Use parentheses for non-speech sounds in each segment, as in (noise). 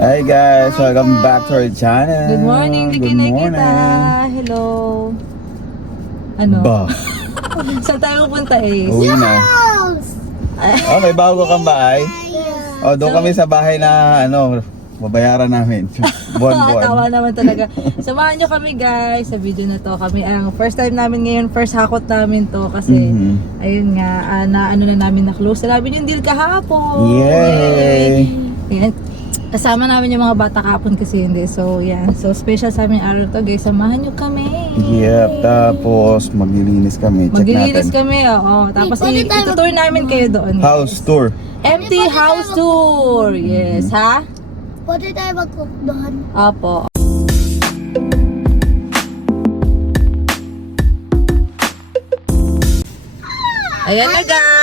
Hi guys, welcome back to our channel. Good morning, Good Nikita. morning. Hello. Ano? Ba, (laughs) Saan tayo pupunta eh? uwi na. Oh, may bago kang bahay? Oh, doon kami sa bahay na ano, babayaran namin. (laughs) Tawa Buwan-buwan. naman talaga. Samahan nyo kami guys sa video na to. Kami ang first time namin ngayon, first hakot namin to kasi Mhm. ayun nga, ah, na ano na namin na close na namin yung deal kahapon. Yay! Ayan. Kasama namin yung mga bata kahapon kasi hindi. So, yan. So, special sa aming araw to guys. Samahan nyo kami. Yep, tapos maglilinis kami. Check Maglilinis natin. kami, oo. Tapos pwede i- tayo itutour namin kayo doon. House tour. Empty house tour. Yes, ha? Pwede tayo magkukbahan. Apo. Ayan na guys!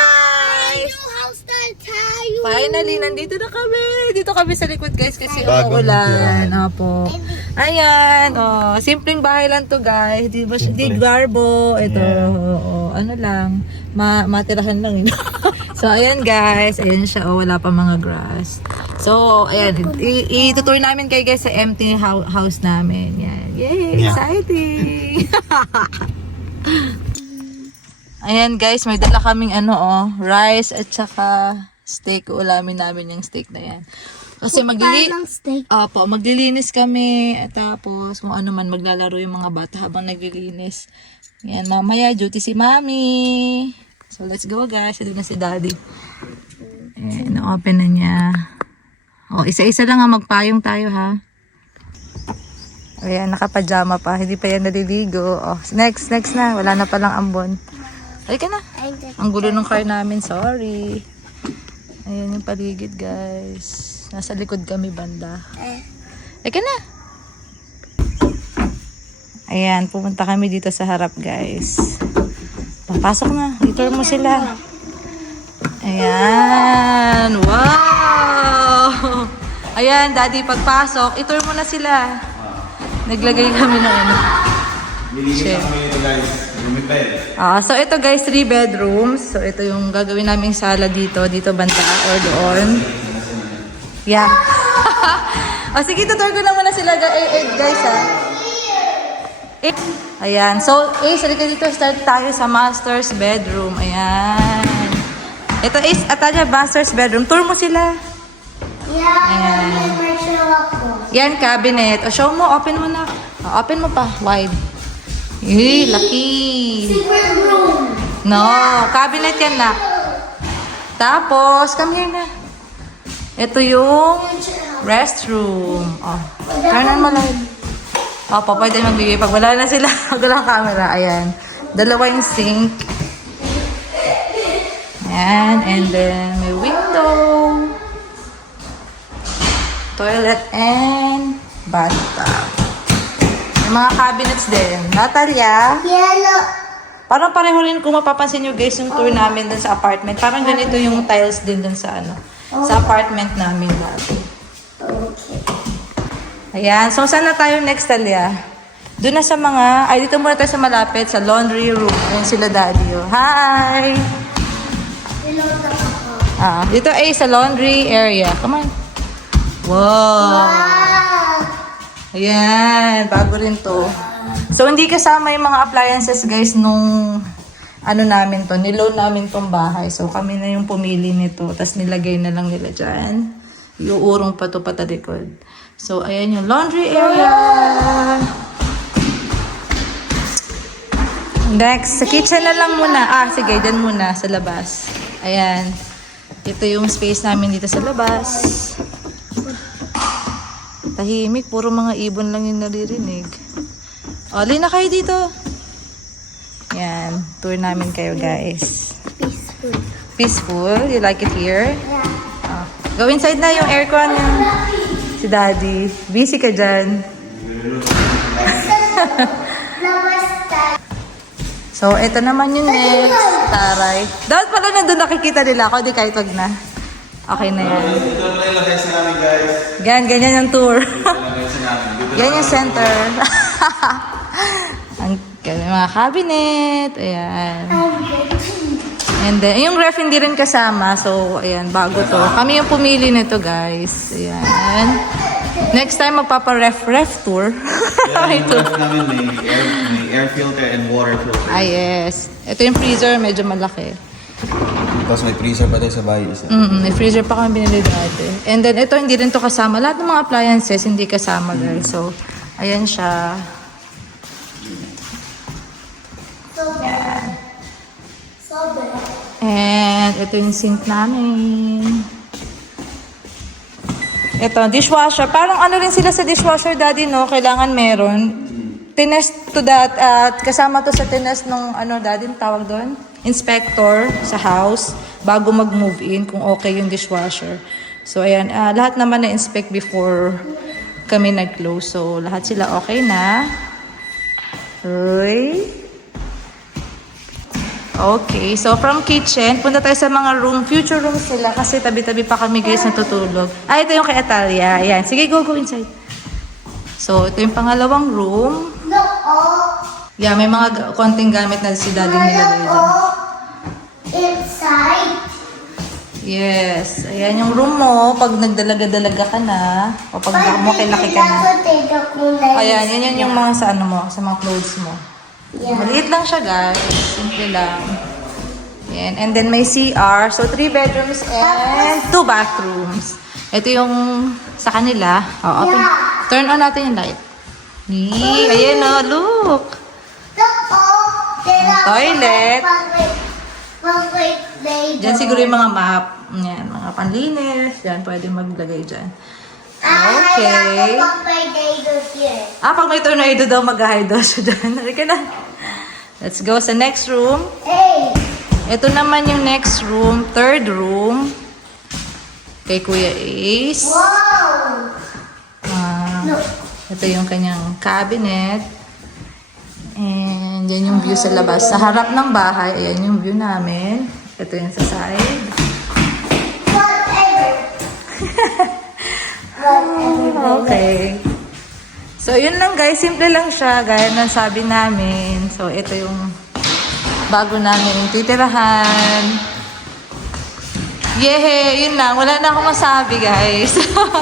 Finally, nandito na kami. Dito kami sa likod guys kasi Bagong uulan. Apo. Ayan. Oh, simpleng bahay lang to guys. Di ba? Di garbo. Ito. Yeah. oo, ano lang. Ma matirahan lang yun. (laughs) so, ayan guys. Ayan siya. Oh, wala pa mga grass. So, ayan. I- Itutour namin kayo guys sa empty hou- house namin. Yan. Yay! Yeah. Exciting! (laughs) Ayan guys, may dala kaming ano oh, rice at saka steak. Ulamin namin yung steak na yan. Kasi maglili... ng steak. Opo, maglilinis kami. At tapos, kung ano man, maglalaro yung mga bata habang naglilinis. Yan, mamaya, duty si mami. So, let's go guys. Ito na si daddy. Ayan, na-open na niya. O, isa-isa lang ha, magpayong tayo ha. Ayan, nakapajama pa. Hindi pa yan naliligo. Oh, next, next na. Wala na palang ambon. Halika na. Ang gulo ng car namin, sorry. Ayan yung paligid, guys. Nasa likod kami banda. Halika na. Ayan, pumunta kami dito sa harap, guys. Papasok na. Itour mo sila. Ayan. Wow! Ayan, daddy, pagpasok, itour mo na sila. Naglagay kami ng ano. Share. kami dito guys. Ah, so ito guys, three bedrooms. So ito yung gagawin naming sala dito, dito banda or doon. Yeah. o (laughs) sige, tutur ko lang muna sila eh, eh, guys ha. Eh, Ayan. So, eh, salika dito. Start tayo sa master's bedroom. Ayan. Ito is Atalia master's bedroom. Tour mo sila. Yeah, ako. Yan, cabinet. O, show mo. Open mo na. O, open mo pa. Wide. Eh, laki. Secret room. No, cabinet yan na. Tapos, come here na. Ito yung restroom. Oh, turnan mo lang. Opo, pwede magbigay pag wala na sila. (laughs) Wala camera, ayan. Dalawa yung sink. Ayan, and then may window. Toilet and bathtub. May mga cabinets din. Natalia. Yellow. Parang pareho rin kung mapapansin nyo guys yung tour namin dun sa apartment. Parang ganito yung tiles din dun sa ano. Sa apartment namin dati. Okay. Ayan. So, saan na tayo next, Talia? Doon na sa mga... Ay, dito muna tayo sa malapit, sa laundry room. Ayan sila daddy. Oh. Hi! Ako. Ah, dito ay sa laundry area. Come on. Wow! Ah. Ayan, bago rin to. So, hindi kasama yung mga appliances, guys, nung ano namin to, niloan namin tong bahay. So, kami na yung pumili nito. Tapos, nilagay na lang nila dyan. Iuurong pa to patalikod. So, ayan yung laundry area. Next, sa kitchen na lang muna. Ah, sige, dyan muna, sa labas. Ayan. Ito yung space namin dito sa labas. Tahimik, puro mga ibon lang yung naririnig. O, na kayo dito. Yan, tour namin kayo guys. Peaceful. Peaceful, you like it here? Yeah. Ah, go inside na yung aircon yung si daddy. Busy ka dyan. (laughs) So, ito naman yung next. Taray. Dapat pala nandun nakikita nila ako, di kahit wag na. Okay na yan. Dito na yung sa namin guys. Gan, ganyan yung tour. Lagay sa namin. Dito Yan yung center. (laughs) Ang mga cabinet. Ayan. And then, yung ref hindi rin kasama. So, ayan, bago to. Kami yung pumili nito, guys. Ayan. Next time, magpapa-ref-ref tour. Yeah, (laughs) yung Ito. ref namin may air, may air filter and water filter. Ah, yes. Ito yung freezer, medyo malaki. Tapos may freezer pa tayo sa bahay isa. Mm, may freezer pa kami binili dati. And then, ito hindi rin to kasama. Lahat ng mga appliances, hindi kasama, guys. So, ayan siya. Sober. And ito yung sink namin. Ito, dishwasher. Parang ano rin sila sa dishwasher, daddy, no? Kailangan meron. Tinest to that, at kasama to sa tinest nung, ano, daddy, tawag doon? Inspector sa house, bago mag-move in, kung okay yung dishwasher. So, ayan, ah, lahat naman na-inspect before kami nag-close. So, lahat sila okay na. Uy. Okay, so from kitchen, punta tayo sa mga room, future rooms nila kasi tabi-tabi pa kami guys natutulog. Ah, ito yung kay Atalia. Ayan, sige go, go inside. So, ito yung pangalawang room. Oh. Yeah, may mga ga- konting gamit na si daddy dyan. Oh. Inside. Yes, ayan yung room mo pag nagdalaga-dalaga ka na o pag lumaki-laki ka na. Ayan, yan yan yung mga sa ano mo, sa mga clothes mo. Yeah. Maliit lang siya, guys. Simple lang. Yan. And then may CR. So, three bedrooms and two bathrooms. Ito yung sa kanila. Oh, open. Turn on natin yung light. Yee, ayan o, look. Toilet. Diyan siguro yung mga map. Yan, mga panlinis. Yan, pwede maglagay dyan. Okay. Okay. Ah, pag may tornado daw, mag-hide daw siya dyan. (laughs) Halika na. Let's go sa next room. Ito naman yung next room, third room. Kay Kuya Ace. Wow. Ah, ito yung kanyang cabinet. And yan yung view sa labas. Sa harap ng bahay, ayan yung view namin. Ito yung sa side. (laughs) Okay. So, yun lang guys. Simple lang siya. Gaya ng sabi namin. So, ito yung bago namin titirahan. Yehe! Yun lang. Wala na akong masabi guys.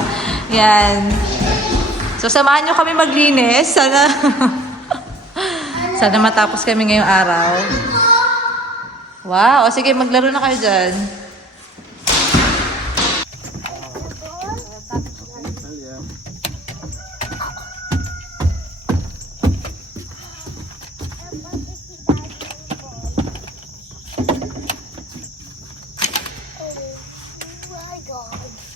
(laughs) Yan. So, samahan nyo kami maglinis. Sana, (laughs) sana matapos kami ngayong araw. Wow! O sige, maglaro na kayo dyan. Oh my God.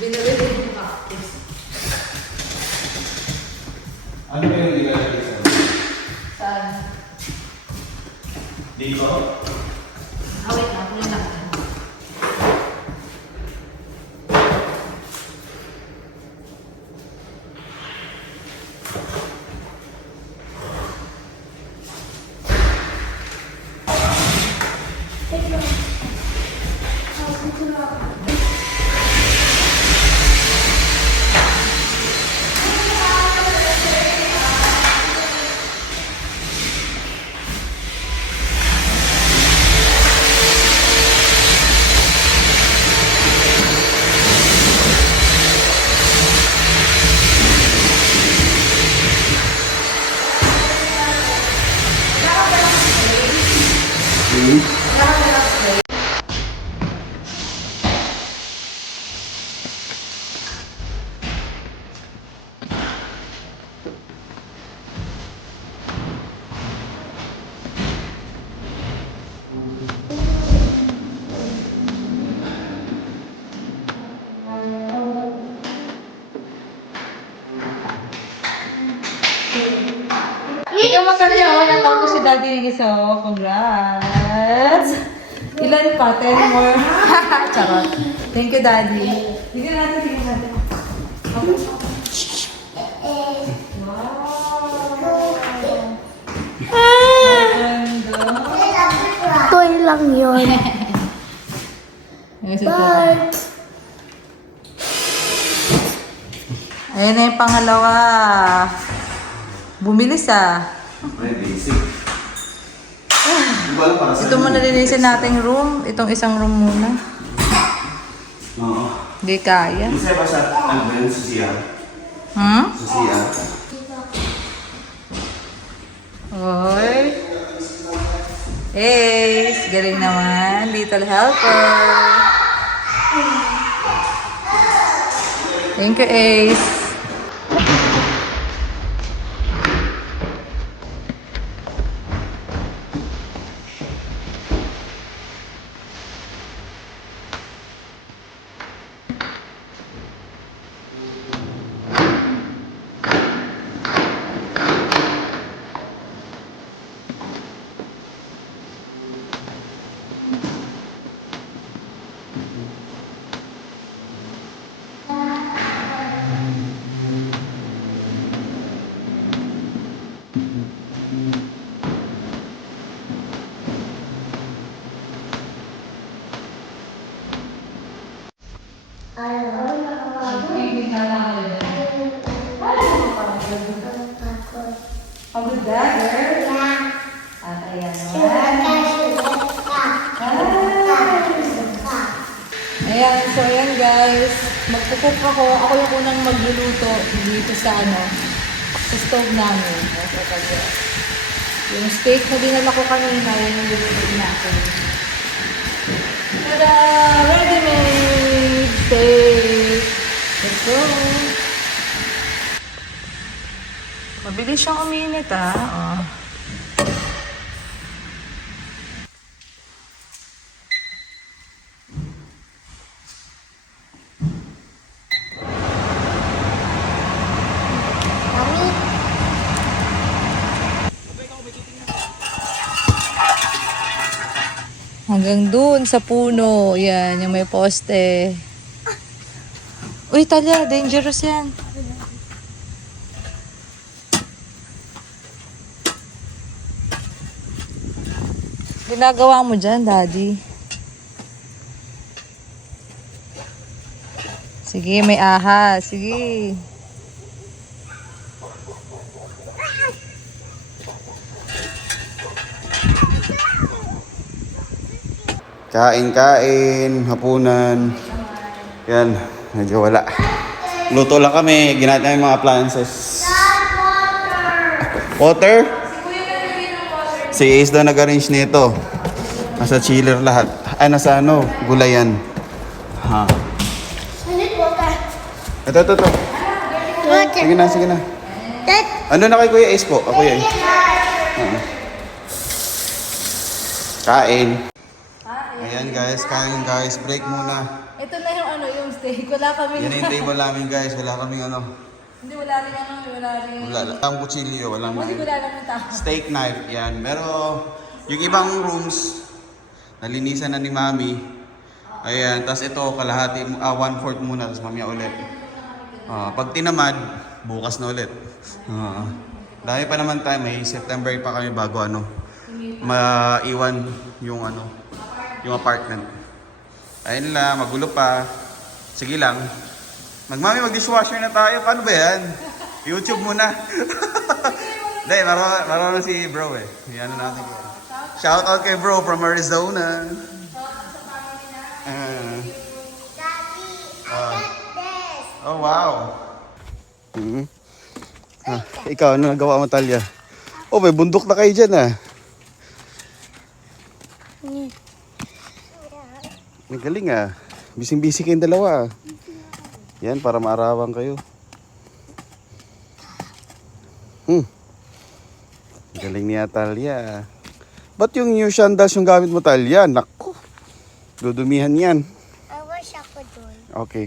Binili din please. Si Daddy oh. Congrats! Ilan pa? 10 more? (laughs) Charot. Thank you, Daddy. Bigyan natin, bigyan natin. Toy lang yun. Susunod. Ayan na yung pangalawa. Bumilis ah. May basic. Alam para sa Ito muna linisin nating room. Itong isang room muna. Oo. Hindi kaya. Isa ba sa ano ba yun? Sa CR? Hmm? Sa CR? Oy. Hey, galing naman. Little helper. Thank you, Ace. Magkukook ako. Ako yung unang magluluto dito sa ano, sa stove namin. Yung steak na dinala ko kanina, yan yung luluto natin. Tada! Ready-made steak! Let's go! Mabilis siyang uminit ah. Oh. Hanggang dun sa puno. Yan, yung may poste. Uy, Talia, dangerous yan. Ginagawa mo dyan, Daddy. Sige, may ahas. Sige. Kain, kain, hapunan. Yan, medyo wala. Luto lang kami, ginamit namin mga appliances. Water? Si Ace daw nag-arrange nito. Nasa chiller lahat. Ay, nasa ano, gulayan. Ha. Ito, ito, ito. Sige na, sige na. Ano na kay Kuya Ace po? Ako yan. Oo. Kain. Ayan guys, kain guys. Break muna. Ito na yung ano, yung steak. Wala kami. Yan yung table namin guys. Wala kaming ano. Hindi, wala rin ano, wala rin. Wala lang. Ang kutsilyo, walang Hindi, wala lang yung tao. steak knife. Yan. Pero yung ibang rooms, nalinisan na ni Mami. Ayan. Tapos ito, kalahati, ah, one-fourth muna. Tapos mamaya ulit. Ah, pag tinamad, bukas na ulit. Ah, dahil pa naman tayo, may September pa kami bago ano, maiwan yung ano, yung apartment. Ayun lang, magulo pa. Sige lang. Magmami, mag-dishwasher na tayo. Paano ba yan? YouTube muna. (laughs) Hindi, marami, marami si bro eh. Yan na natin. Shout out kay bro from Arizona. Ah. Daddy, I Ah. got this. Oh, wow. Mhm. Ah, ikaw, ano nagawa mo, Talia? Oh, may bundok na kayo dyan, ah. Ang galing, ah. Bising-busy kayong dalawa, ah. Yan, para maarawan kayo. Hmm. Galing niya, Talia. Ba't yung new sandals yung gamit mo, Talia? Naku. Dudumihan yan. Wish ako dun. Okay.